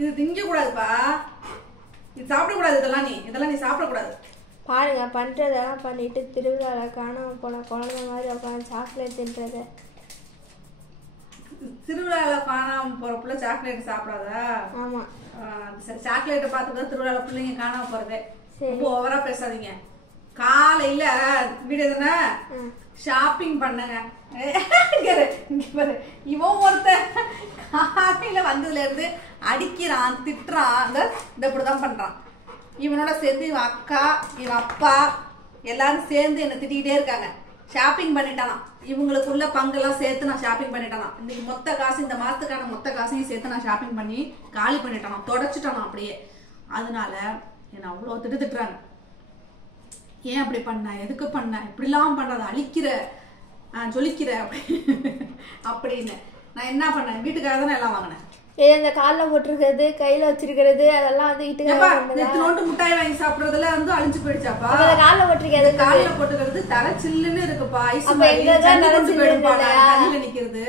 இது திங்க கூடாதுப்பா, இது சாப்பிடக்கூடாது. இதெல்லாம் நீ சாப்பிடக்கூடாது. பாருங்க, பண்றதெல்லாம் பண்ணிட்டு திருவிழாவில் காணாம போன குழந்தை மாதிரி உட்காந்து சாக்லேட் தின்றத. திருவிழாவில் காணாம போற பிள்ளை சாக்லேட் சாப்பிடாதா? ஆமா. சாக்லேட்டை பார்த்துதான் திருவிழாவில் பிள்ளைங்க காணாம போறதே. ரொம்ப ஓவரா பேசாதீங்க. காலையில வீடு எதுனா ஷாப்பிங் பண்ணுங்க. இவன் ஒருத்த காலையில வந்ததுல இருந்து அடிக்கிறான், திட்டுறான், இந்த இப்படிதான் பண்றான். இவனோட சேர்ந்து இவன் அக்கா, இவன் அப்பா எல்லாரும் சேர்ந்து என்ன திட்டிக்கிட்டே இருக்காங்க. ஷாப்பிங் பண்ணிட்டானா, இவங்களுக்குள்ள பங்கெல்லாம் சேர்த்து நான் ஷாப்பிங் பண்ணிட்டானா. இன்னைக்கு மொத்த காசு, இந்த மாசத்துக்கான மொத்த காசையும் சேர்த்து நான் ஷாப்பிங் பண்ணி காலி பண்ணிட்டானா, தொடச்சிட்டானா அப்படியே. அதனால என்ன அவ்வளோ திட்டுறாங்க. ஏன் அப்படி பண்ண, எதுக்கு பண்ண, இப்படிலாம் பண்றத, அழிக்கிற, ஜொலிக்கிற அப்படின்னு. நான் என்ன பண்ணேன், வீட்டுக்காக தானே எல்லாம் வாங்கினேன். இந்த காலில் போட்டிருக்கிறது, கையில வச்சிருக்கிறது, அதெல்லாம் வந்து வீட்டுக்காக. முட்டாய் வாங்கி சாப்பிடுறதுல வந்து அழிஞ்சு போயிடுச்சாப்பா. காலில் போட்டிருக்கிறது, காலில போட்டுக்கிறது தலை சில்லுன்னு இருக்குப்பா. தண்ணியில நிக்கிறது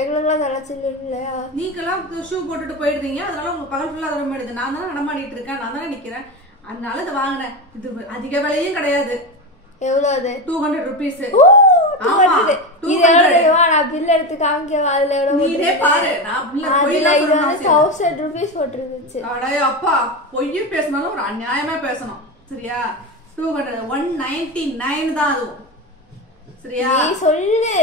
எங்களுக்குலாம் தலை சில்லு இல்லையா? நீங்கெல்லாம் ஷூ போட்டுட்டு போயிடுறீங்க, அதனால உங்க பகல் ஃபுல்லா அதை மாடுது. நான் தானே நடமாடிட்டு இருக்கேன், நான் தானே நிக்கிறேன். அதனால இதை வாங்கினேன். இது அதிக விலையும் கிடையாது. எவ்வளவு அது? 200 rupees. நான் பில் எடுத்து காமிக்கவா? அதுல எவ்வளவு பாரு. இது வந்து 1000 rupees போட்டுருந்துச்சு. அப்பா பொய்யும் பேசினாலும் ஒரு அநியாயமா பேசணும், சரியா? 200, 199 தான் அதுவும், சரியா? நீ சொல்லு.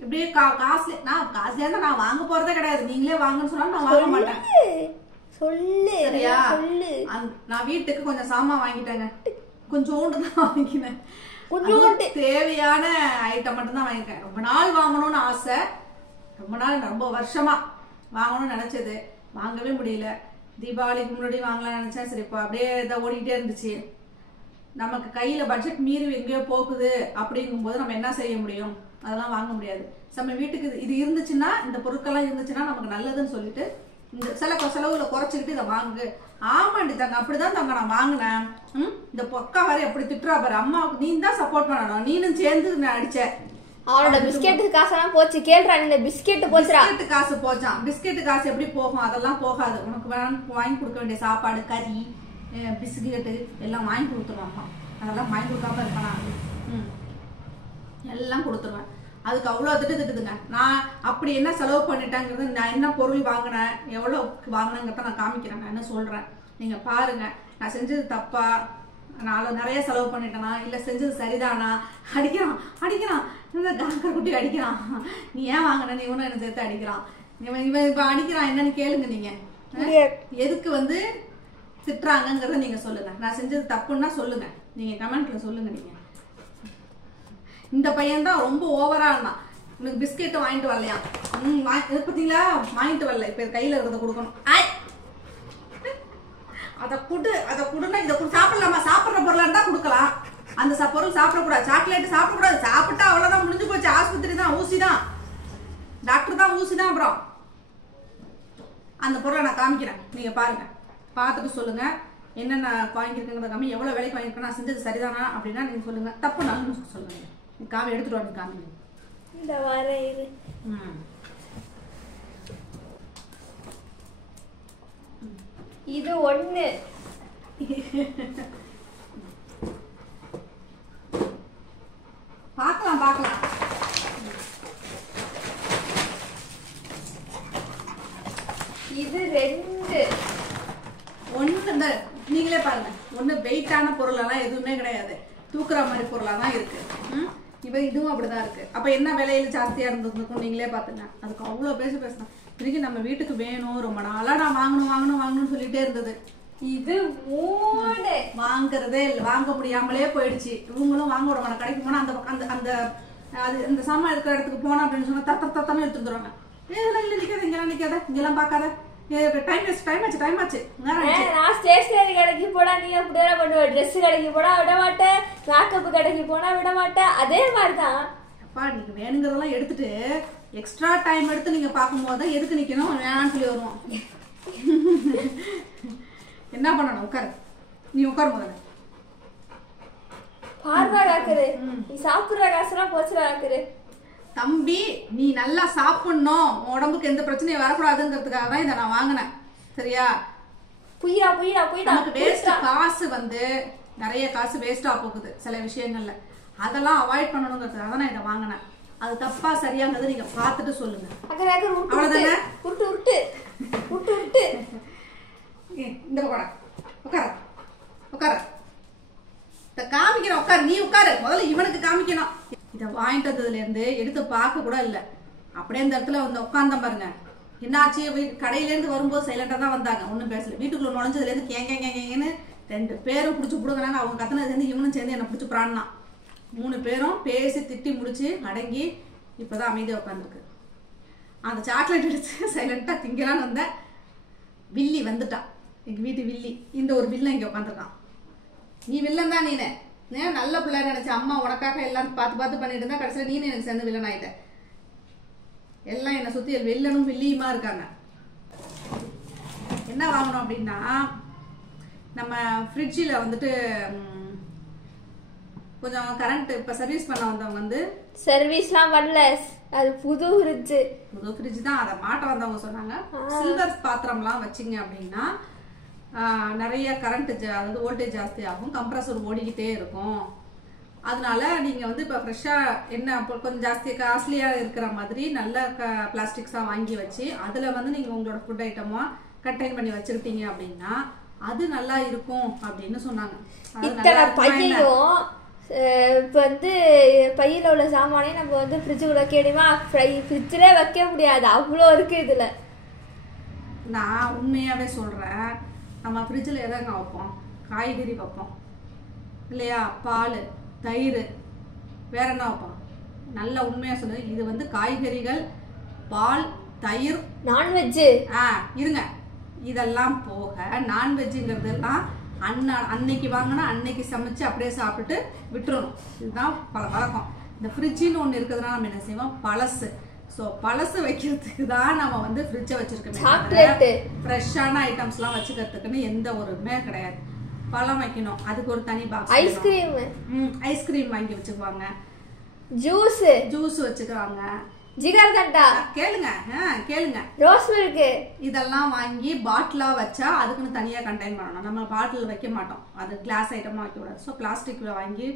இப்படியே காசுல இருந்தா நான் வாங்க போறதே கிடையாது. நீங்களே வாங்கன்னு சொன்னாலும் நான் வாங்க மாட்டேன். சொல்லு, சரியா? சொல்லு. நான் வீட்டுக்கு கொஞ்சம் சாமான் வாங்கிட்டேங்க. கொஞ்சோண்டு தான் வாங்கினேன். தேவையான ஐட்டம் மட்டும் தான் வாங்கிருக்கேன். ரொம்ப நாள் வாங்கணும்னு ஆசை, ரொம்ப வருஷமா வாங்கணும்னு நினைச்சது, வாங்கவே முடியல. தீபாவளிக்கு முன்னாடி வாங்கலாம்னு நினைச்சேன். சரி, இப்போ அப்படியே இதை ஓடிக்கிட்டே இருந்துச்சு. நமக்கு கையில பட்ஜெட் மீறி எங்கேயோ போகுது அப்படிங்கும் போது நம்ம என்ன செய்ய முடியும்? அதெல்லாம் வாங்க முடியாது. நம்ம வீட்டுக்கு இது இருந்துச்சுன்னா, இந்த பொருட்கள்லாம் இருந்துச்சுன்னா நமக்கு நல்லதுன்னு சொல்லிட்டு இந்த செலவுல குறைச்சிக்கிட்டு இதை வாங்கு. ஆமாண்டி தாங்க, அப்படிதான் தாங்க நான் வாங்கினேன். இந்த பொக்கா வரை எப்படி திட்டுறா பாரு. அம்மாவுக்கு நீ தான் சப்போர்ட் பண்ணணும், நீனும் சேர்ந்து நான் அடிச்சேன். அவனோட பிஸ்கெட்டு காசெல்லாம் போச்சு. கேள்றா, இந்த பிஸ்கெட் போச்சுடா. பிஸ்கெட் காசு போச்சான். பிஸ்கெட் காசு எப்படி போகும்? அதெல்லாம் போகாது. உனக்கு வாங்கி கொடுக்க வேண்டிய சாப்பாடு, கறி, பிஸ்கெட்டு எல்லாம் வாங்கி கொடுத்துருவான் அம்மா. அதெல்லாம் வாங்கி கொடுக்காம இருப்பானா? எல்லாம் கொடுத்துருவேன். அதுக்கு அவ்வளோ திட்டுதுங்க. நான் அப்படி என்ன செலவு பண்ணிட்டேங்கிறது, நான் என்ன பொருள் வாங்கினேன், எவ்வளோ வாங்கினேங்கிறத நான் காமிக்கிறேன். நான் என்ன சொல்றேன் நீங்க பாருங்க. நான் செஞ்சது தப்பா, நான் நிறைய செலவு பண்ணிட்டேனா, இல்ல செஞ்சது சரிதானா? அடிக்கிறான் இந்த காக்கர் குட்டி அடிக்கிறான். நீ ஏன் வாங்கின, நீ ஒன்னும் என்ன சேர்த்து அடிக்கிறான். இவன் இப்ப அடிக்கிறான் என்னன்னு கேளுங்க. நீங்க எதுக்கு வந்து திட்டுறாங்கிறத நீங்க சொல்லுங்க. நான் செஞ்சது தப்புன்னா சொல்லுங்க, நீங்க கமெண்ட்ல சொல்லுங்க. நீங்க இந்த பையன் தான் ரொம்ப ஓவரா இருந்தான். உனக்கு பிஸ்கெட் வாங்கிட்டு வரலையா? பாத்தீங்களா, வாங்கிட்டு வரல. இப்ப கையில இருக்கிறத கொடுக்கணும். அதை கொடுன்னா இதை சாப்பிடலாமா? சாப்பிடுற பொருளா இருந்தா கொடுக்கலாம். அந்த பொருள் சாப்பிடக்கூடாது. சாக்லேட் சாப்பிடக்கூடாது. சாப்பிட்டா அவ்வளவுதான், முடிஞ்சு போச்சு. ஆஸ்பத்திரி தான், ஊசி தான், டாக்டர் தான், ஊசி தான். அப்புறம் அந்த பொருளை நான் காமிக்கிறேன், நீங்க பாருங்க. பார்த்துட்டு சொல்லுங்க என்னென்ன வாங்கியிருக்குங்கிறத காமி. எவ்வளவு விலைக்கு வாங்கியிருக்கேன், நான் செஞ்சது சரிதானா அப்படின்னா நீங்க சொல்லுங்க. தப்பு நல்ல சொல்லுங்க. காமி எடுத்துட்டு வாங்க. காமி இந்த வர இது இது ஒண்ணு. பார்க்கலாம். இது 2. ஒண்ணு நீங்களே பாருங்க. ஒண்ணு வெயிட்டான பொருளெல்லாம் எதுவுமே கிடையாது, தூக்குற மாதிரி பொருளா தான் இருக்கு. இதுவும் அப்படிதான் இருக்கு. அப்ப என்ன விலையில ஜாஸ்தியா இருந்திருக்கும் நீங்களே பாத்துங்க. அதுக்கு அவ்வளவு பேசணும். திரும்பி நம்ம வீட்டுக்கு வேணும், ரொம்ப நாளா நான் வாங்கணும்னு சொல்லிட்டே இருந்தது. இது 3 வாங்குறதே இல்லை, வாங்க முடியாமலே போயிடுச்சு. இவங்களும் வாங்க விட மாட்டேன். கடைக்கு போனா அந்த சாமான் இருக்கிற இடத்துக்கு போனா அப்படின்னு சொன்னா தத்தமே எடுத்து வந்துருவாங்க. இதெல்லாம் இல்ல, நிக்காத, இங்கெல்லாம் நிக்காத, இங்கெல்லாம் பாக்காத, டைம் ஆச்சு. நான் ஸ்டேஷனரி கடைக்கு போனா நீ அப்படியே பண்ணுவ, ட்ரெஸ் கடைக்கு போனா விட மாட்டேன், மேக்கப் கடைக்கு போனா விட மாட்டேன். அதே மாதிரிதான் அப்பா, நீங்க வேணுங்கிறதெல்லாம் எடுத்துட்டு எக்ஸ்ட்ரா டைம் எடுத்து நீங்க பாக்கும்போது எதுக்கு நிக்கணும், வேணான்னு சொல்லி வருவோம். என்ன பண்ணணும்? உட்காரு, நீ உட்காரு முதல்ல. பார்வா காக்குது, நீ சாப்பிடுற காசுலாம் போச்சுடா காக்குது. தம்பி, நீ நல்லா சாப்பிடணும், உடம்புக்கு எந்த பிரச்சனையும் வரக்கூடாதுங்கிறதுக்காக தான் இதை நான் வாங்கினேன். சரியா? புய்யா புய்யா புய்யா. நமக்கு வேஸ்ட் காசு வந்து நிறைய காசு வேஸ்டா போகுது சில விஷயங்கள்ல. அதெல்லாம் அவாய்ட் பண்ணணுங்கிறதுக்காக தான் நான் இதை வாங்கினேன். அது தப்பா சரியாங்கிறது நீங்க பார்த்துட்டு சொல்லுங்க. அவ்வளவுதானே. உருட்டு உருட்டு உருட்டு உருட்டு. இந்த பக்கம் உட்கார உட்கார. காமிக்கிறேன் உட்காரு. நீ உட்காரு. முதல்ல இவனுக்கு காமிக்கணும். இதை வாங்கிட்டு வந்ததுல இருந்து எடுத்து பார்க்க கூட இல்லை. அப்படியே இந்த இடத்துல வந்து உட்கார்ந்த பாருங்க. என்னாச்சு? கடையில இருந்து வரும்போது சைலண்டா தான் வந்தாங்க, ஒன்னும் பேசல. வீட்டுக்குள்ள நுழைஞ்சதுல இருந்து கேங்கன்னு 2 பேரும் பிடிச்சி புடுங்கிறாங்க. அவங்க கத்தனை சேர்ந்து இவனும் சேர்ந்து என்ன பிடிச்சி பிராணா. 3 பேரும் பேசி திட்டி முடிச்சு அடங்கி இப்பதான் அமைதியா உட்காந்துருக்கு. அந்த சாக்லேட் எடுத்து சைலண்டா திங்கலான்னு வந்த வில்லி வந்துட்டா. எங்க வீட்டு வில்லி. இந்த ஒரு வில்ல இங்க உட்காந்துருக்கான். நீ வில்லன் தான். நீனே நல்ல பிள்ளை நினைச்ச அம்மா உனக்காக எல்லாம் பார்த்து பார்த்து பண்ணிட்டு இருந்தா கடைசியில நீனே எனக்கு சேர்ந்து வில்லன் ஆயிட்ட. எல்லாம் என்னை சுத்தி வில்லனும் வில்லியுமா இருக்காங்க. என்ன வாங்கணும் அப்படின்னா, நம்ம ஃப்ரிட்ஜில் வந்துட்டு கொஞ்சம் கரண்ட் இப்போ சர்வீஸ் பண்ண வந்தவங்க வந்து சர்வீஸ்லாம் பண்ணல, அது புது ஃப்ரிட்ஜ் தான். அதை மாட்ட வந்தவங்க சொன்னாங்க, சில்வர் பாத்திரம்லாம் வச்சிங்க அப்படின்னா நிறைய கரண்ட் அதாவது வோல்டேஜ் ஜாஸ்தி ஆகும், கம்ப்ரஸர் ஓடிக்கிட்டே இருக்கும். அதனால நீங்க வந்து இப்போ ஃப்ரெஷ்ஷா என்ன கொஞ்சம் ஜாஸ்தி காஸ்ட்லியா இருக்கிற மாதிரி நல்ல பிளாஸ்டிக்ஸா வாங்கி வச்சு அதுல வந்து நீங்க உங்களோட ஃபுட் ஐட்டமா கண்டெயின் பண்ணி வச்சிருக்கீங்க அப்படின்னா அது நல்லா இருக்கும் அப்படின்னு சொன்னாங்க. இத்தனை பையனும் இப்போ வந்து பையில உள்ள சாமானே நம்ம வந்து ஃப்ரிட்ஜுக்குள்ள வைக்கணுமா? ஃப்ரிட்ஜிலே வைக்க முடியாது, அவ்வளோ இருக்கு இதுல. நான் உண்மையாவே சொல்றேன், நம்ம ஃப்ரிட்ஜில் எதாங்க வைப்போம்? காய்கறி வைப்போம் இல்லையா, பால், தயிர், வேற என்ன வைப்போம்? நல்ல உண்மையா சொல்லுது, இது வந்து காய்கறிகள், பால், தயிர், நான்வெஜ். இருங்க, இதெல்லாம் போக நான்வெஜ்ங்கிறதெல்லாம் அன்னைக்கு வாங்கினா அன்னைக்கு சமைச்சு அப்படியே சாப்பிட்டு விட்டுறணும். இதுதான் வழக்கம். இந்த ஃப்ரிட்ஜின்னு ஒன்று இருக்கிறதுனால நம்ம என்ன செய்வோம்? பழசு. ஸோ பழசு வைக்கிறதுக்கு தான் நம்ம வந்து ஃப்ரிட்ஜை வச்சிருக்கோம். ஃப்ரெஷ்ஷான ஐட்டம்ஸ்லாம் வச்சுக்கிறதுக்குன்னு எந்த ஒருமே கிடையாது. பழம் வைக்கணும், அதுக்கு ஒரு தனி பாக்ஸ். ஐஸ்கிரீம் வாங்கி வச்சுக்குவாங்க. ஜூஸ் வச்சுக்குவாங்க. ஜிகர்தண்டா கேளுங்க ரோஸ் மில்க் இதெல்லாம் வாங்கி பாட்டிலா வச்சா அதுக்குன்னு தனியா கண்டெயின் பண்ணணும். நம்ம பாட்டில் வைக்க மாட்டோம், அது கிளாஸ் ஐட்டமா வைக்க கூடாது. ஸோ பிளாஸ்டிக்ல வாங்கி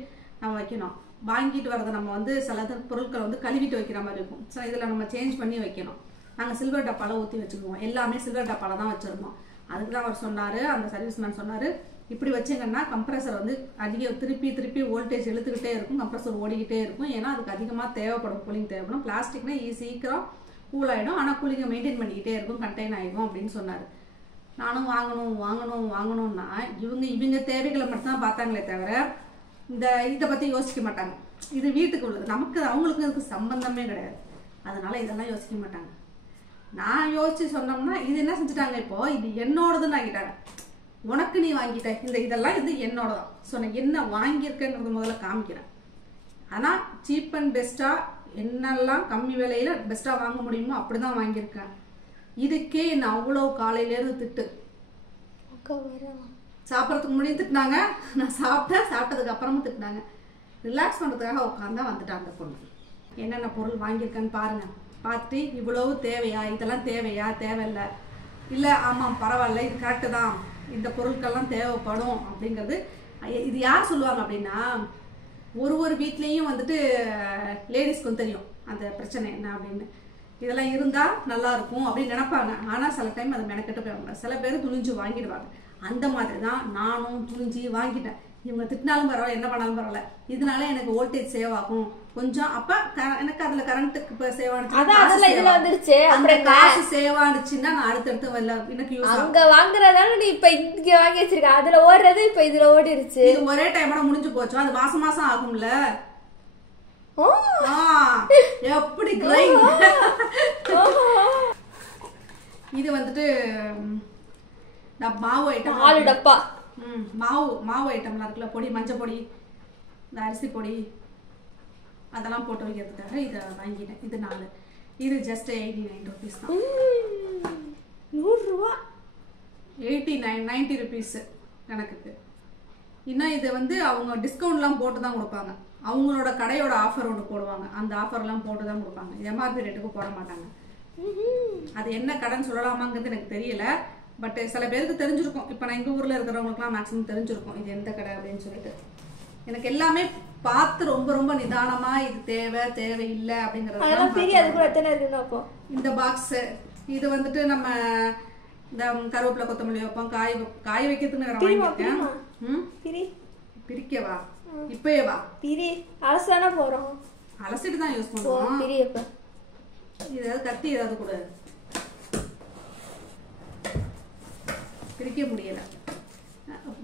நம்ம வைக்கணும். வாங்கிட்டு வரதை நம்ம வந்து சில பொருட்களை வந்து கழுவிட்டு வைக்கிற மாதிரி இருக்கும். ஸோ இதில் நம்ம சேஞ்ச் பண்ணி வைக்கணும். நாங்கள் சில்வர் டப்பால ஊற்றி வச்சுக்குவோம். எல்லாமே சில்வர் டப்பால தான் வச்சிருந்தோம். அதுக்கு தான் அவர் சொன்னாரு, அந்த சர்வீஸ்மேன் சொன்னாரு, இப்படி வச்சிங்கன்னா கம்ப்ரஸர் வந்து திருப்பி வோல்டேஜ் இழுத்துக்கிட்டே இருக்கும், கம்ப்ரஸர் ஓடிக்கிட்டே இருக்கும். ஏன்னா அதுக்கு அதிகமாக தேவைப்படும், கூலிங் தேவைப்படும். பிளாஸ்டிக்னா சீக்கிரம் கூல் ஆகிடும், ஆனால் கூலிங்கை மெயின்டைன் பண்ணிக்கிட்டே இருக்கும், கண்டெயின் ஆகிடும் அப்படின்னு சொன்னார். நானும் வாங்கணும்னா இவங்க தேவைகளை மட்டும்தான் பார்த்தாங்களே தவிர இதை பற்றி யோசிக்க மாட்டாங்க. இது வீட்டுக்கு உள்ளது, நமக்கு அவங்களுக்கு இதுக்கு சம்பந்தமே கிடையாது. அதனால இதெல்லாம் யோசிக்க மாட்டாங்க. நான் யோசிச்சு சொன்னோம்னா இது என்ன செஞ்சுட்டாங்க, இப்போ இது என்னோடதுன்னு ஆகிட்டாங்க. உனக்கு நீ வாங்கிட்ட இதெல்லாம் இது என்னோட தான். ஸோ நான் என்ன வாங்கியிருக்கேங்கிறது முதல்ல காமிக்கிறேன். ஆனால் சீப் அண்ட் பெஸ்ட்டாக என்னெல்லாம் கம்மி விலையில பெஸ்ட்டாக வாங்க முடியுமோ அப்படி தான் வாங்கியிருக்கேன். இதுக்கே என்ன அவ்வளோ காலையிலேருந்து திட்டு. சாப்பிட்றதுக்கு முன்னாடி திட்டினாங்க, நான் சாப்பிட்டதுக்கு அப்புறமும் திட்டினாங்க. ரிலாக்ஸ் பண்ணுறதுக்காக உட்காந்தா வந்துட்டாங்க பொண்ணு. என்னென்ன பொருள் வாங்கியிருக்கேன்னு பாருங்க. பார்த்துட்டு இவ்வளவு தேவையா, இதெல்லாம் தேவையா, தேவையில்லை, இல்லை ஆமாம் பரவாயில்ல, இது கரெக்டு தான், இந்த பொருட்கள்லாம் தேவைப்படும் அப்படிங்கிறது. இது யார் சொல்லுவாங்க அப்படின்னா, ஒரு வீட்லேயும் வந்துட்டு லேடிஸ்க்கு வந்து தெரியும் அந்த பிரச்சனை என்ன அப்படின்னு. இதெல்லாம் இருந்தால் நல்லா இருக்கும் அப்படின்னு நினைப்பாங்க. ஆனால் சில டைம் அதை மெனக்கெட்டு போயிடுவாங்க. சில பேர் துணிஞ்சு வாங்கிடுவாங்க. அந்த மாதிரி தான் நானும் துணிஞ்சு வாங்கிட்டேன். இவங்க திட்டினாலும் பரவாயில்ல, என்ன பண்ணாலும் பரவாயில்ல, இதனால எனக்கு வோல்டேஜ் சேவ் ஆகும் கொஞ்சம். அப்ப எனக்கு அதுல கரண்ட்டுக்கு இப்ப சேவ் ஆனிச்சு, அந்த காசு சேவ் ஆனிச்சுன்னா நான் அடுத்தடுத்து எனக்கு அங்க வாங்குறதால நீ இப்ப இங்க வாங்கி வச்சிருக்க, அதுல ஓடுறது இப்ப இதுல ஓடிடுச்சு. இது ஒரே டைமோட முடிஞ்சு போச்சு. அது மாசம் ஆகும்ல. எப்படி இது வந்துட்டு மாவு ஐட்டம், 4 டப்பா மாவு ஐட்டம்லாம் இருக்குல்ல, பொடி, மஞ்சள் பொடி, இந்த அரிசி பொடி, அதெல்லாம் போட்டு வைக்கிறதுக்காக இதை வாங்கிட்டேன். இது 4. இது ஜஸ்ட் 89 rupees தான். 100 ரூபா, 90 rupees கணக்குக்கு. இன்னும் இது வந்து அவங்க டிஸ்கவுண்ட்லாம் போட்டு தான் கொடுப்பாங்க. அவங்களோட கடையோட ஆஃபர் ஒன்று போடுவாங்க, அந்த ஆஃபர்லாம் போட்டு தான் கொடுப்பாங்க. எம்ஆர்பி ரேட்டுக்கு போட மாட்டாங்க. அது என்ன கடைன்னு சொல்லலாமாங்கிறது எனக்கு தெரியல. பட் சில பேருக்கு தெரிஞ்சிருக்கும். இப்போ நான் எங்கள் ஊரில் இருக்கிறவங்களுக்குலாம் மேக்ஸிமம் தெரிஞ்சிருக்கும் இது எந்த கடை அப்படின்னு சொல்லிட்டு. எனக்கு எல்லாமே பார்த்து ரொம்ப ரொம்ப நிதானமா இது தேவை தேவையில்லை அப்படிங்கறது. இந்த பாக்ஸ் இது வந்துட்டு நம்ம இந்த கருவேப்பிலை கொத்தமல்லி வைப்போம், காய வைக்கிறதுன்னு வேற வாங்கிட்டேன். பிரிக்கவா இப்பயே வா அலசானா போறோம், அலசிட்டு தான் யூஸ் பண்ணுவோம். ஏதாவது கத்தி ஏதாவது கூட பிரிக்க முடியல.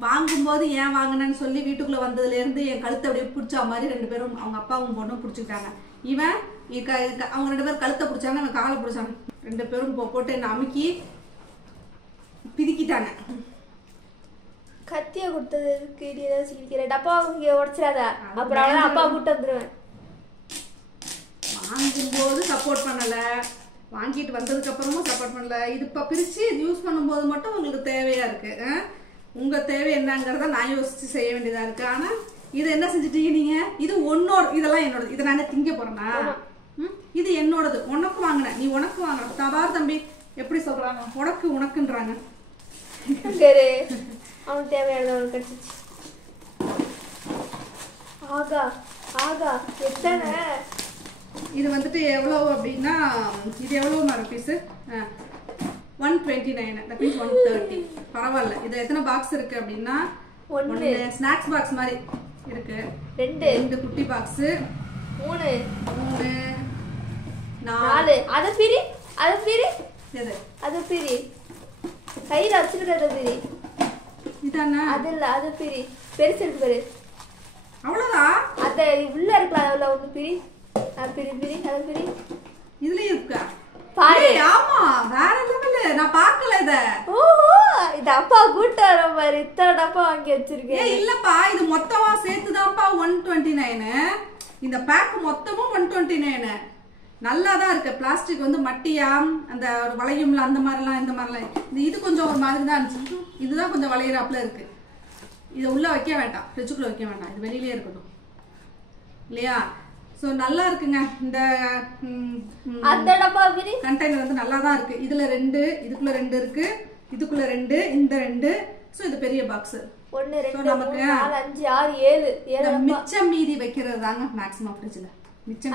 வாங்கும்போது ஏன் வாங்கினேன்னு சொல்லி வீட்டுக்குள்ள வந்ததுல இருந்து என் கழுத்தை அப்படியே பிடிச்சா மாதிரி 2 பேரும் அவங்க அப்பாவும் பொண்ணும் பிடிச்சிக்கிட்டாங்க. இவன் அவங்க 2 பேரும் கழுத்தை பிடிச்சாங்க, அவன் காலை பிடிச்சாங்க. 2 பேரும் போட்டு என்ன அமுக்கி பிரிக்கிட்டாங்க. கத்திய கொடுத்தது டப்பா உடைச்சிடாத, அப்புறம் அப்பா கூட்டு வந்துருவேன். வாங்கும்போது சப்போர்ட் பண்ணல, வாங்கிட்டு வந்ததுக்கு அப்புறமும் சப்போர்ட் பண்ணல. இது இப்ப பிரிச்சு யூஸ் பண்ணும்போது மட்டும் உங்களுக்கு தேவையா இருக்கு. உங்க தேவை என்னங்கறத நான் யோசிச்சு செய்ய வேண்டியதா இருக்கு. ஆனா இது என்ன செஞ்சுட்டீங்க நீங்க? இது உன்னோட, இதெல்லாம் என்னோட. இதை நான் திங்க போறேன்னா இது என்னோடது. உனக்கு வாங்கின, நீ உனக்கு வாங்கின. தபார் தம்பி எப்படி சொல்றாங்க, உனக்கு உனக்குன்றாங்க. அவனுக்கு தேவையானது கிடைச்சிச்சு. ஆகா ஆகா எத்தனை இது வந்துட்டு எவ்வளவு அப்படின்னா, இது எவ்வளவு ருபீஸ்? 129. that means 130. பரவாயில்ல. இது எத்தனை பாக்ஸ் இருக்கு அப்படின்னா, ஒன்னு ஸ்நாக்ஸ் பாக்ஸ் மாதிரி இருக்கு, 2 குட்டி பாக்ஸ், 3 4. அது பிரி, அது பிரி, எது அது பிரி, கையில வச்சிருக்கிறது பிரி. இதானே? அது இல்ல, அது பிரி, பெருசு இருக்கு பாரு. அவ்வளவுதான். அது உள்ள இருக்கலாம். அதுல ஒண்ணு பிரி, பிரி பிரி, அது பிரி. இதுலயும் இருக்கா பாரு? ஆமா, வேற லெவல். நான் பார்க்கல இத. ஓஹோ, இது அப்பா கூட்ட வர பாரு. இத்தனை டப்பா வாங்கி வச்சிருக்கேன். இல்லப்பா, இது மொத்தமா சேர்த்துதான்ப்பா 129. இந்த பேக் மொத்தமும் 129. நல்லாதான் இருக்கு. பிளாஸ்டிக் வந்து மட்டியா அந்த வளையும்ல அந்த மாதிரிலாம், இந்த மாதிரிலாம் இது கொஞ்சம் ஒரு மாதிரி தான் இருந்துச்சு. இதுதான் கொஞ்சம் வளையறாப்புல இருக்கு. இதை உள்ள வைக்க வேண்டாம், ஃப்ரிட்ஜுக்குள்ள வைக்க வேண்டாம், இது வெளியிலே இருக்கட்டும் இல்லையா? ஸோ நல்லா இருக்குங்க. இந்த கண்டெய்னர் வந்து நல்லா தான் இருக்கு. இதுல 2, இதுக்குள்ள 2 இருக்கு, இதுக்குள்ள 2, இந்த 2. ஸோ இது பெரிய பாக்ஸ். 1 2 3 4 5 6 7 மிச்சம் மீதி வைக்கிறது தாங்க மேக்ஸிமம் ஃப்ரிட்ஜ்ல. மிச்சம்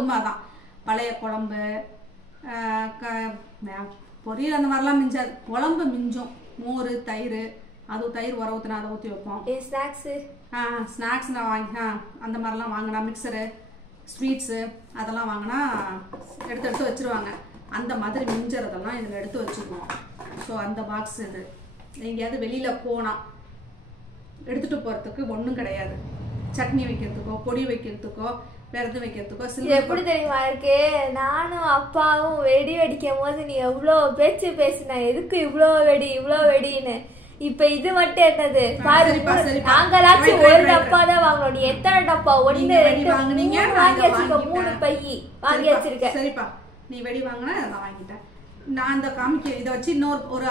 உண்மைதான். பழைய குழம்பு, பொரியல் அந்த மாதிரிலாம் மிஞ்சாது. குழம்பு மிஞ்சும், மோர் தயிர், அது தயிர் உர ஊற்றினா அதை ஊற்றி வைப்போம். ஸ்நாக்ஸ் நான் வாங்கினா அந்த மாதிரிலாம் வாங்கினா, மிக்சரு ஸ்வீட்ஸு அதெல்லாம் வாங்கினா எடுத்து வச்சுருவாங்க. அந்த மாதிரி மிஞ்சறதெல்லாம் இதில் எடுத்து வச்சுக்குவோம். ஸோ அந்த பாக்ஸ் இது எங்கேயாவது வெளியில் போனால் எடுத்துகிட்டு போகிறதுக்கு ஒன்றும் கிடையாது. சட்னி வைக்கிறதுக்கோ, பொடி வைக்கிறதுக்கோ, விரது வைக்கிறதுக்கோ. எப்படி தெரியுமா இருக்கு? நானும் அப்பாவும் வெடி வெடிக்கும் போது நீ எவ்வளோ பேச்சு பேசின, எதுக்கு இவ்வளோ வெடி இவ்வளோ வெடின்னு. இப்ப இது மட்டும் என்னது பாரு, நாங்களாச்சும் ஒரு டப்பா தான் வாங்கணும். நீ எத்தனை டப்பா? 1 2 வாங்கி வச்சிருக்க, 3 பை வாங்கி வச்சிருக்க. சரிப்பா, நீ வெடி வாங்கினா நான் வாங்கிட்டேன். நான் இந்த காமிக்க இதை வச்சு இன்னொரு ஒரு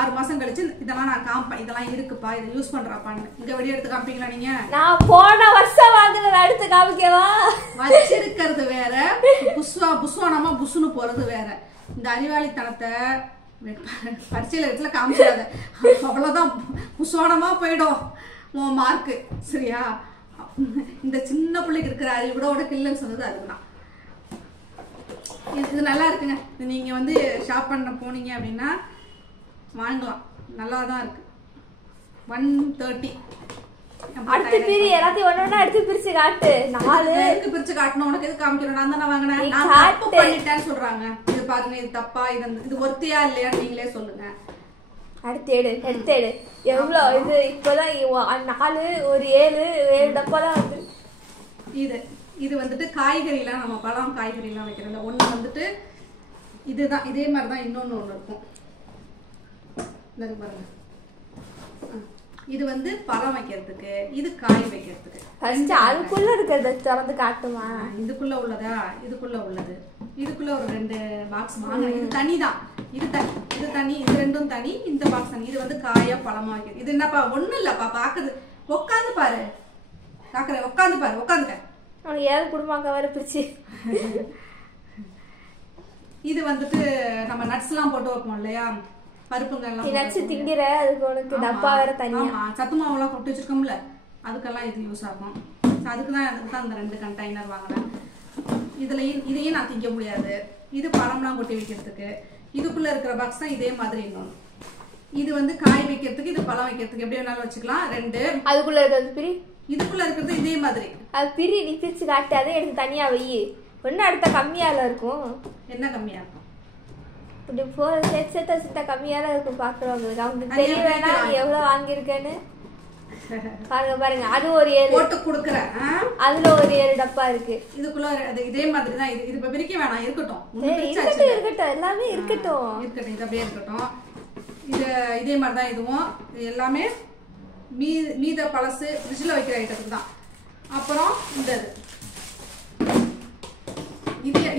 6 மாசம் கழிச்சு இதெல்லாம் நான் காமிப்பேன். இதெல்லாம் இருக்குப்பா, இதை யூஸ் பண்றாப்பான்னு. இங்க வெடி எடுத்து காமிப்பீங்களா நீங்க? நான் போன வருஷம் வாங்குறத அடுத்து காமிக்கவா? வச்சிருக்கிறது வேற, புஸ்வானமா புசுன்னு போறது வேற. இந்த அறிவாளித்தனத்தை பரீட்சையில இடத்துல காமிக்காத, அவ்வளவுதான். புஸ்வானமா போயிடும் உன் மார்க்கு. சரியா? இந்த சின்ன பிள்ளைக்கு இருக்கிற அறிவு கூட உனக்கு இல்லைன்னு சொன்னது அதுதான். இது நல்லா இருக்குங்க. நீங்க வந்து ஷாப் பண்ண போனீங்க அப்படின்னா வாங்கலாம், நல்லா தான் இருக்கு. 130. அடுத்து பிரி, எல்லாத்தையும் ஒண்ணா எடுத்து பிரிச்சு காட்டு. 4 எதுக்கு பிரிச்சு காட்டணும்? உனக்கு எது காமிக்கணும்? நான் தானே வாங்கினேன். நான் தப்பு பண்ணிட்டேன்னு சொல்றாங்க. இது பாருங்க, இது தப்பா, இது ஒருத்தியா இல்லையா நீங்களே சொல்லுங்க. அடுத்து எடு. எவ்வளவு இது? இப்பதான் 4 ஒரு 7 டப்பா தான் வந்து. இது வந்துட்டு காய்கறிலாம், நம்ம பழம் காய்கறிலாம் வைக்கிறோம்ல, ஒன்று வந்துட்டு இதுதான். இதே மாதிரி தான் இன்னொன்று இருக்கும். பாருங்க, இது வந்து பழம் வைக்கிறதுக்கு, இது காய் வைக்கிறதுக்கு. அதுக்குள்ள இருக்கிறத திறந்து காட்டுமா? இதுக்குள்ள உள்ளதா? இதுக்குள்ள உள்ளது. இதுக்குள்ள ஒரு 2 பாக்ஸ் வாங்கினேன். இது தனி தான், இது தனி, இது ரெண்டும் தனி. இந்த பாக்ஸ் தனி. இது வந்து காயா பழமா வைக்கிறது. இது என்னப்பா? ஒண்ணும் இல்லப்பா, பாக்குது. உட்காந்து பாரு, பாக்குற. உட்காந்து பாரு, உட்காந்துக்க. ஏதாவது குடும்பம் வர பிரிச்சு. இது வந்துட்டு நம்ம நட்ஸ் எல்லாம் போட்டு வைப்போம் இல்லையா, பருப்புங்க எல்லாம் நட்ஸ் திங்கிற அதுக்கு உனக்கு டப்பா வேற தனியா. ஆமா, சத்து மாவு எல்லாம் கொட்டி வச்சிருக்கோம்ல, அதுக்கெல்லாம் இது யூஸ் ஆகும். அதுக்கு தான் அந்த 2 கண்டெய்னர் வாங்கினேன். இதையும் நான் திங்க முடியாது. இது பழம்லாம் கொட்டி வைக்கிறதுக்கு. இதுக்குள்ள இருக்கிற பாக்ஸ் தான் இதே மாதிரி இன்னொன்று. இது வந்து காய் வைக்கிறதுக்கு, இது பழம் வைக்கிறதுக்கு, எப்படி வேணாலும் வச்சுக்கலாம். 2 அதுக்குள்ள இருக்கிறது பிரி. இதுக்குள்ள இருக்கிறது இதே மாதிரி. அது பிரி, நீ பிரிச்சு காட்டு. அதை எடுத்து தனியா வை. ஒன்னும் அடுத்த கம்மியால இருக்கும். என்ன கம்மியா இருக்கும்? இப்படி போற சேர்த்தா கம்மியால இருக்கும் பாக்குறவங்களுக்கு. அவங்களுக்கு தெரிய வேணாம் நீ எவ்வளவு வாங்கியிருக்கேன்னு. பாருங்க அது ஒரு 7 போட்டு குடுக்குறேன். அதுல ஒரு 7 டப்பா இருக்கு. இதுக்குள்ள இதே மாதிரி தான். இது இப்ப பிரிக்க வேணாம், இருக்கட்டும். இருக்கட்டும் எல்லாமே இருக்கட்டும். இது அப்படியே இருக்கட்டும். இது இதே மாதிரி தான். இதுவும் எல்லாமே மீத பழசு ஃப்ரிட்ஜில் வைக்கிற ஐட்டத்துக்கு தான். அப்புறம்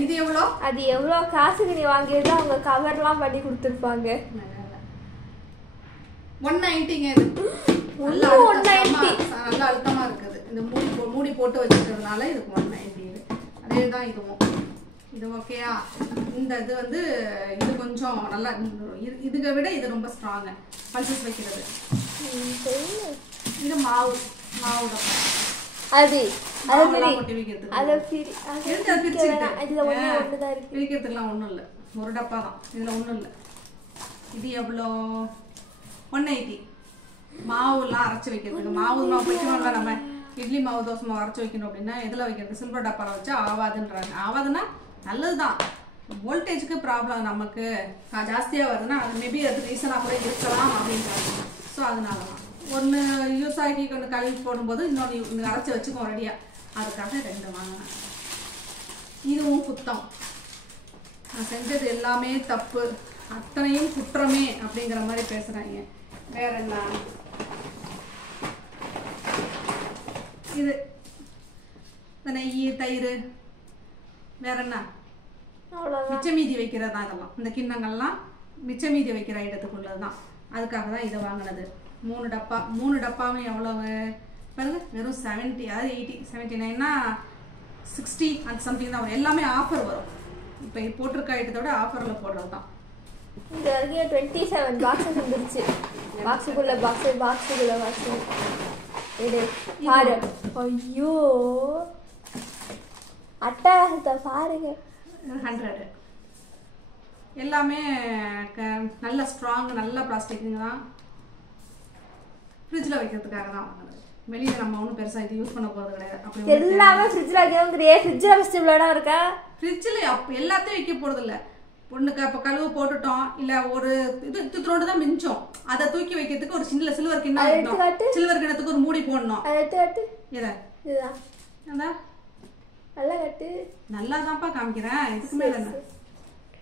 இது எவ்வளோ? அது எவ்வளோ காசுக்கு நீ வாங்கியிருந்தா அவங்க கவர்லாம் பண்ணி கொடுத்துருப்பாங்க. 190ங்க. இது நல்லா அழுத்தமா இருக்குது. இந்த மூடி போட்டு வச்சுக்கிறதுனால இதுக்கு 190. அதே தான் இதுவும். இது ஓகேயா? இந்த இது வந்து இது கொஞ்சம் நல்லா, இதுக்கு விட இது ரொம்ப ஸ்ட்ராங் பல்சஸ் வைக்கிறது. இது மாவு அது பிரிக்கிறதுக்குலாம் ஒன்றும் இல்லை, ஒரு டப்பா தான். இதில் ஒன்றும் இல்லை. இது எவ்வளோ? 180. மாவுலாம் அரைச்சி வைக்கிறதுக்கு. மாவு வைக்கணும்ல, நம்ம இட்லி மாவு தோசை மாவு அரைச்சி வைக்கணும் அப்படின்னா எதில் வைக்கிறது? சில்வர் டப்பாவில் வச்சா ஆவாதுன்றாங்க. ஆவாதுன்னா நல்லதுதான். வோல்டேஜுக்கு ப்ராப்ளம் நமக்கு ஜாஸ்தியாக வருதுன்னா அது மேபி அது ரீசனாக கூட இருக்கலாம் அப்படின்றாங்க. ஸோ அதனால தான் ஒன்று யூஸ் ஆகி கொண்டு கழுவி போடும்போது இன்னொன்று அரைச்சி வச்சுக்கோம் ரெடியாக. அதுக்காக 2 வாங்கினேன். இதுவும் குத்தம். நான் செஞ்சது எல்லாமே தப்பு, அத்தனையும் குற்றமே அப்படிங்கிற மாதிரி பேசுகிறாங்க. வேற என்ன? இது நெய், தயிர், வேற என்ன? மிச்ச மீதி வைக்கிறது தான் இதெல்லாம். இந்த கிண்ணங்கள்லாம் மிச்ச மீதி வைக்கிற ஐட்டத்துக்குள்ளது தான். அதுக்காக தான் இதை வாங்கினது. 3 டப்பா. 3 டப்பாவும் எவ்வளவு பாருங்க, வெறும் 70. அதாவது 80, 79னா 60 அந்த சம்திங் தான் வரும். எல்லாமே ஆஃபர் வரும். இப்போ போட்டிருக்க ஐட்டத்தை விட ஆஃபரில் போடுறது தான். இது வரைக்கும் 27 பாக்ஸஸ் வந்துருச்சு. பாக்ஸுக்குள்ள பாக்ஸ் இது பாரு. ஐயோ அட்டகாசத்தை பாருங்க. 100 எல்லாமே நல்ல ஸ்ட்ராங், நல்ல பிளாஸ்டிக்குங்க தான். ஃப்ரிட்ஜில் வைக்கிறதுக்காக தான் வாங்கினது. வெளியில் நம்ம ஒன்றும் பெருசாக இது யூஸ் பண்ண போகிறது கிடையாது. அப்படி எல்லாமே ஃப்ரிட்ஜில் வைக்கிறோங்கிறியே. ஃப்ரிட்ஜில் ஃபஸ்ட்டு இவ்வளோ இடம் இருக்கா? ஃப்ரிட்ஜில் எல்லாத்தையும் வைக்க போகிறது இல்லை. பொண்ணுக்கு இப்போ கழுவு போட்டுட்டோம், இல்லை ஒரு இது துத்தரோடு தான் மிஞ்சம். அதை தூக்கி வைக்கிறதுக்கு ஒரு சின்ன சில்வர் கிண்ணம் இருக்கணும். சில்வர் கிண்ணத்துக்கு ஒரு மூடி போடணும். இதை இதுதான் அதான் நல்லா கட்டு. நல்லா தான்ப்பா காமிக்கிறேன். இதுக்கு மேலே என்ன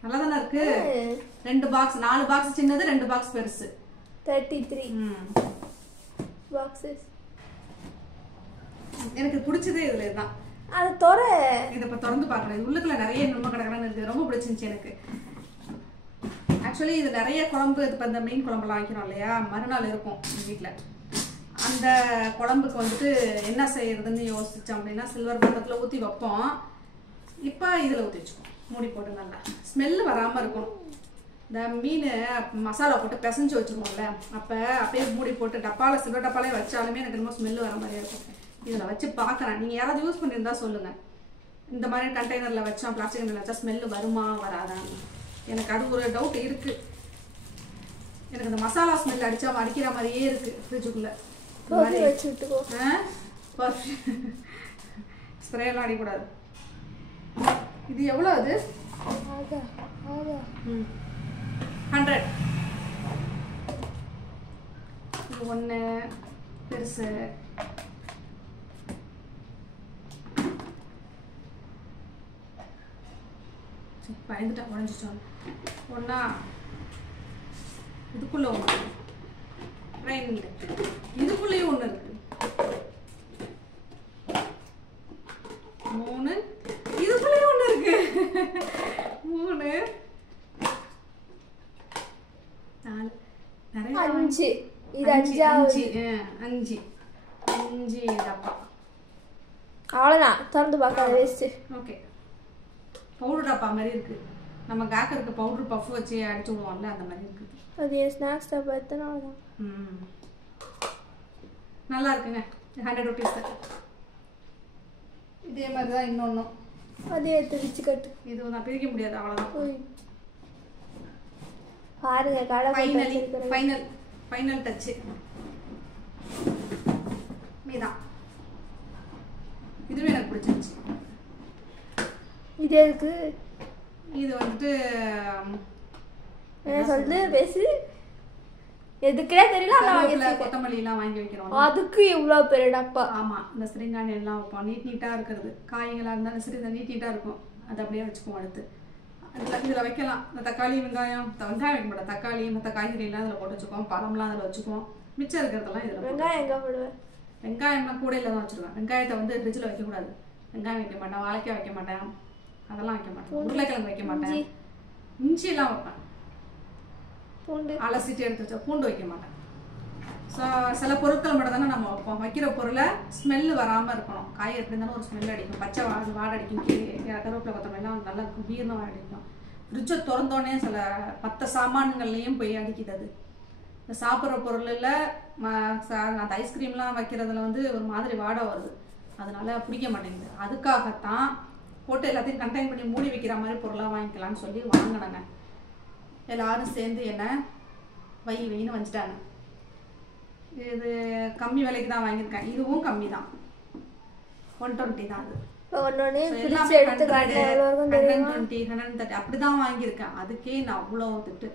நல்லா தானே இருக்கு. 2 பாக்ஸ், 4 பாக்ஸ் சின்னது, 2 பாக்ஸ் பெருசு. 33 பாக்ஸஸ். எனக்கு பிடிச்சதே இதுல இதுதான். அது இதை இப்போ திறந்து பார்க்கணும். இது உள்ளுக்குள்ள நிறைய நுண்ம கிடக்குறான்னு இருக்குது. ரொம்ப பிடிச்சிருந்துச்சு எனக்கு. ஆக்சுவலி இது நிறைய குழம்பு, இப்போ இந்த மீன் குழம்புலாம் வைக்கிறோம் இல்லையா, மறுநாள் இருக்கும் வீட்டில். அந்த குழம்புக்கு வந்துட்டு என்ன செய்யறதுன்னு யோசிச்சோம் அப்படின்னா சில்வர் பாத்திரத்தில் ஊற்றி வைப்போம். இப்போ இதில் ஊற்றி வச்சுப்போம், மூடி போட்டு. நல்லா ஸ்மெல்லு வராமல் இருக்கணும். இந்த மீன் மசாலா போட்டு பிசைஞ்சு வச்சுருவோம்ல, அப்போ அப்படியே மூடி போட்டு டப்பாவில், சில்வர் டப்பாலே வச்சாலுமே எனக்கு ரொம்ப ஸ்மெல்லு வர மாதிரியே இருக்கும். இதில் வச்சு பார்க்குறேன். நீங்கள் யாராவது யூஸ் பண்ணியிருந்தா சொல்லுங்கள். இந்த மாதிரி கண்டெய்னரில் வச்சோம், பிளாஸ்டிக் கண்டெய்னர் வச்சா ஸ்மெல்லு வருமா வராதான்னு எனக்கு அது ஒரு டவுட் இருக்குது. எனக்கு இந்த மசாலா ஸ்மெல் அடிக்கிற மாதிரியே இருக்குது ஃப்ரிட்ஜுக்குள்ளே. ஸ்ப்ரேலாம் அடிக்கூடாது. இது எவ்வளோ? அது 100. இது 1 பெருசு. பயந்துட்டா உடஞ்சிச்சோம். ஒன்றா இதுக்குள்ளே 1, 2, இதுக்குள்ளேயும் 1 இருக்கு. 3, இதுக்குள்ளேயும் 1 இருக்கு. 3, 4, நிறைய 5. இது 5 டப்பா. அவ்வளோதான். திறந்து பார்க்காத வேஸ்ட்டு. ஓகே, பவுடர் டப்பா மாதிரி இருக்கு. நம்ம கேக்கருக்கு பவுடர் பஃப் வச்சு அடிச்சு விடுவோம்ல அந்த மாதிரி இருக்குது. அது ஸ்நாக்ஸ் டப்பா எத்தனால தான். நல்லா இருக்குங்க. 100 rupees. இதே மாதிரி தான் இன்னொன்னும். அதே எடுத்து வச்சு கட்டு. இது நான் பிரிக்க முடியாது அவ்வளவுதான். பாருங்க கடை ஃபைனல் டச். மீதான். இதுவே எனக்கு பிடிச்சிருச்சு. இது எதுக்கு? இது வந்துட்டு என்ன சொல்லுது பேசு. எதுக்குனே தெரியல. அத வாங்கி கொத்தமல்லி எல்லாம் வாங்கி வைக்கிறோம். அதுக்கு இவ்வளவு பெரிய டப்பா. ஆமா, இந்த ஸ்ப்ரிங்கானி எல்லாம் வைப்போம். நீட்டா இருக்குது. காய்களா இருந்தாலும் சரி நீட்டா இருக்கும். அது அப்படியே வச்சுக்குவோம். அடுத்து இதுல வைக்கலாம். இந்த தக்காளி வெங்காயம் வைக்க மாட்டோம். தக்காளி மற்ற காய்கறி எல்லாம் இதுல போட்டு வச்சுக்குவோம். பழம்லாம் அதுல வச்சுக்குவோம். மிச்சம் இருக்கிறதெல்லாம் இதுல. வெங்காயம் எங்க போடுவேன்? வெங்காயம்லாம் கூடையில தான் வச்சிருவேன். வெங்காயத்தை வந்து ஃப்ரிட்ஜில் வைக்க கூடாது. வெங்காயம் வைக்க மாட்டேன், வாழைக்காய் வைக்க மாட்டேன், அதெல்லாம் வைக்க மாட்டேன். உருளைக்கிழங்கு வைக்க மாட்டேன். இஞ்சி எல்லாம் வைப்பேன். பூண்டு அலசிட்டு எடுத்து வச்சா. பூண்டு வைக்க மாட்டேன். ஸோ சில பொருட்கள் மட்டும் தானே நம்ம வைப்போம். வைக்கிற பொருளை ஸ்மெல்லு வராமல் இருக்கணும். காய் எப்படி இருந்தாலும் ஒரு ஸ்மெல் அடிக்கும். பச்சை வாடை அடிக்கும். கருவேப்பிலை கொத்தமல்லாம் நல்லா வீர்ன வாடை அடிக்கும். ஃப்ரிட்ஜை திறந்தோடனே சில மற்ற சாமான்கள்லையும் போய் அடிக்குது. அது இந்த சாப்பிட்ற பொருளில் அந்த ஐஸ்கிரீம்லாம் வைக்கிறதுல வந்து ஒரு மாதிரி வாடை வருது. அதனால பிடிக்க மாட்டேங்குது. அதுக்காகத்தான் போட்டு எல்லாத்தையும் கண்டெயின் பண்ணி மூடி வைக்கிற மாதிரி பொருளாக வாங்கிக்கலாம்னு சொல்லி வாங்கினாங்க. எல்லாரும் சேர்ந்து என்ன வைன்னு வச்சுட்டாங்க. இது கம்மி விலைக்கு தான் வாங்கியிருக்கேன். இதுவும் கம்மி தான். 120 தான். அது எல்லாமே 120, 130 அப்படிதான் வாங்கியிருக்கேன். அதுக்கே நான் அவ்வளோ திட்டு.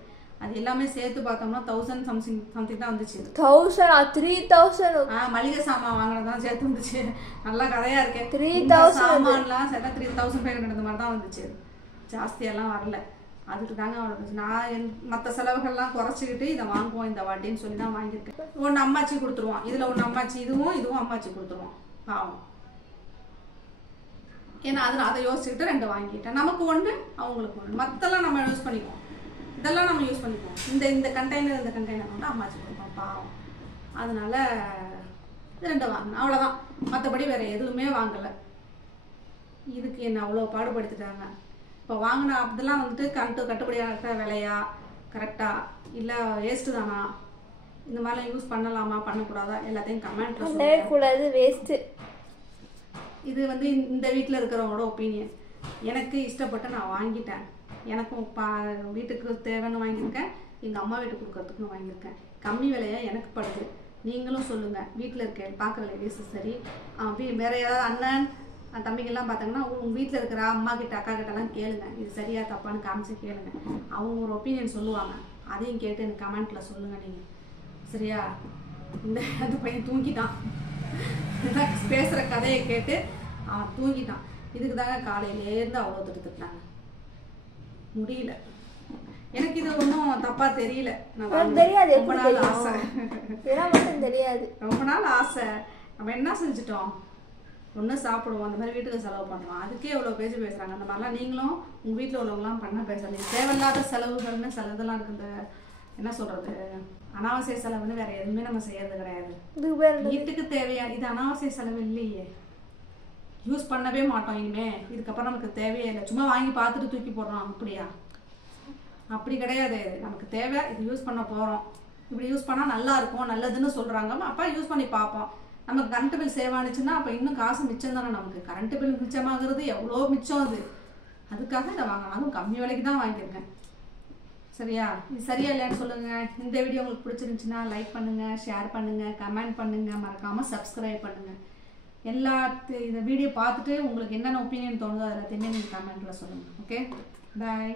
அது எல்லாமே சேர்த்து பார்த்தோம்னா 1000 சம்திங் தான் வந்துச்சு. 3000 மளிகை சாமான் வாங்கினதான் சேர்த்து வந்துச்சு. நல்லா கதையா இருக்கேன். 3000 சாமான்லாம் சேர்த்தா 3500 அந்த மாதிரி தான் வந்துச்சு. ஜாஸ்தியெல்லாம் வரல. அதுக்கு தாங்க அவ்வளோ. நான் மற்ற செலவுகள்லாம் குறைச்சிக்கிட்டு இதை வாங்குவோம் இந்த வாட்டின்னு சொல்லி தான் வாங்கியிருக்கேன். ஒன்று அம்மாச்சி கொடுத்துருவோம். இதில் ஒன்று அம்மாச்சி, இதுவும் அம்மாச்சி கொடுத்துருவோம். பாவம். ஏன்னா அதை யோசிச்சுக்கிட்டு 2 வாங்கிட்டேன். நமக்கு ஒன்று, அவங்களுக்கு ஒன்று. மற்றெல்லாம் நம்ம யூஸ் பண்ணிக்குவோம். இதெல்லாம் நம்ம யூஸ் பண்ணிக்குவோம். இந்த கண்டெய்னர் வந்து அம்மாச்சி கொடுப்போம். பாவம். அதனால 2 வாங்கினேன். அவ்வளோதான். மற்றபடி வேற எதுவுமே வாங்கலை. இதுக்கு என்ன அவ்வளோ பாடுபடுத்திட்டாங்க. இப்போ வாங்கின அதெல்லாம் வந்துட்டு கட்டுப்படியாக விலையா, கரெக்டா இல்லை வேஸ்ட்டு தானா, இந்த மாதிரிலாம் யூஸ் பண்ணலாமா பண்ணக்கூடாதா எல்லாத்தையும் கமெண்ட்ல சொல்லக்கூடாது. வேஸ்ட்டு. இது வந்து இந்த வீட்டில் இருக்கிறவங்களோட ஒப்பீனியன். எனக்கு இஷ்டப்பட்டு நான் வாங்கிட்டேன். எனக்கும் வீட்டுக்கு தேவைன்னு வாங்கியிருக்கேன். எங்கள் அம்மா வீட்டுக்கு கொடுக்கறதுக்குன்னு வாங்கியிருக்கேன். கம்மி விலையா எனக்கு படுது. நீங்களும் சொல்லுங்கள். வீட்டில் இருக்க பார்க்குற லேடிஸும் சரி, வேற ஏதாவது அண்ணன் தம்பிங்கெல்லாம் பார்த்தாங்கன்னா உங்கள் வீட்டில் இருக்கிற அம்மா கிட்ட அக்கா கிட்டலாம் கேளுங்க. இது சரியா தப்பான்னு காமிச்சு கேளுங்க. அவங்க ஒரு ஒப்பீனியன் சொல்லுவாங்க. அதையும் கேட்டு எனக்கு கமெண்ட்டில் சொல்லுங்கள் நீங்கள். சரியா? அந்த பையன் தூங்கிட்டான். பேசுகிற கதையை கேட்டு அவன் தூங்கிட்டான். இதுக்கு தாங்க காலையிலேருந்து அவ்வளோ திட்டுனாங்க. முடியல. எனக்கு இது ஒன்றும் தப்பா தெரியல. ரொம்ப நாள் ஆசை. ரொம்ப நாள் ஆசை. நம்ம என்ன செஞ்சுட்டோம்? ஒன்று சாப்பிடுவோம், அந்த மாதிரி வீட்டுக்கு செலவு பண்ணுறோம். அதுக்கே எவ்வளோ பேசுகிறாங்க. அந்த மாதிரிலாம் நீங்களும் உங்கள் வீட்டில் உள்ளவங்களாம் பண்ண பேசுறீங்க. தேவையில்லாத செலவுகள்னு சில இதெல்லாம் இருக்குது. என்ன சொல்கிறது, அனாவசிய செலவுன்னு வேறு எதுவுமே நம்ம செய்யறது கிடையாது. வீட்டுக்கு தேவையான இது அனாவசிய செலவு இல்லையே. யூஸ் பண்ணவே மாட்டோம் இனிமே. இதுக்கப்புறம் நமக்கு தேவையே இல்லை. சும்மா வாங்கி பார்த்துட்டு தூக்கி போடுறோம். அப்படியா? அப்படி கிடையாது. நமக்கு தேவை, இது யூஸ் பண்ண போகிறோம். இப்படி யூஸ் பண்ணால் நல்லா இருக்கும், நல்லதுன்னு சொல்கிறாங்க. அப்போ யூஸ் பண்ணி பார்ப்போம். நமக்கு கரண்ட் பில் சேவ் ஆனிச்சுன்னா அப்போ இன்னும் காசு மிச்சம் தானே. நமக்கு கரண்ட் பில் மிச்சமாகிறது எவ்வளோ மிச்சம். அதுக்காக இதை வாங்கணும். அதுவும் கம்மி விலைக்கு தான் வாங்கியிருக்கேன். சரியா? இது சரியா இல்லையான்னு சொல்லுங்கள். இந்த வீடியோ உங்களுக்கு பிடிச்சிருந்துச்சுன்னா லைக் பண்ணுங்கள், ஷேர் பண்ணுங்கள், கமெண்ட் பண்ணுங்கள், மறக்காமல் சப்ஸ்கிரைப் பண்ணுங்கள். இந்த வீடியோ பார்த்துட்டு உங்களுக்கு என்னென்ன ஒப்பீனியன் தோணுதோ எல்லாத்தையுமே நீங்கள் கமெண்ட்டில் சொல்லுங்கள். ஓகே, பாய்.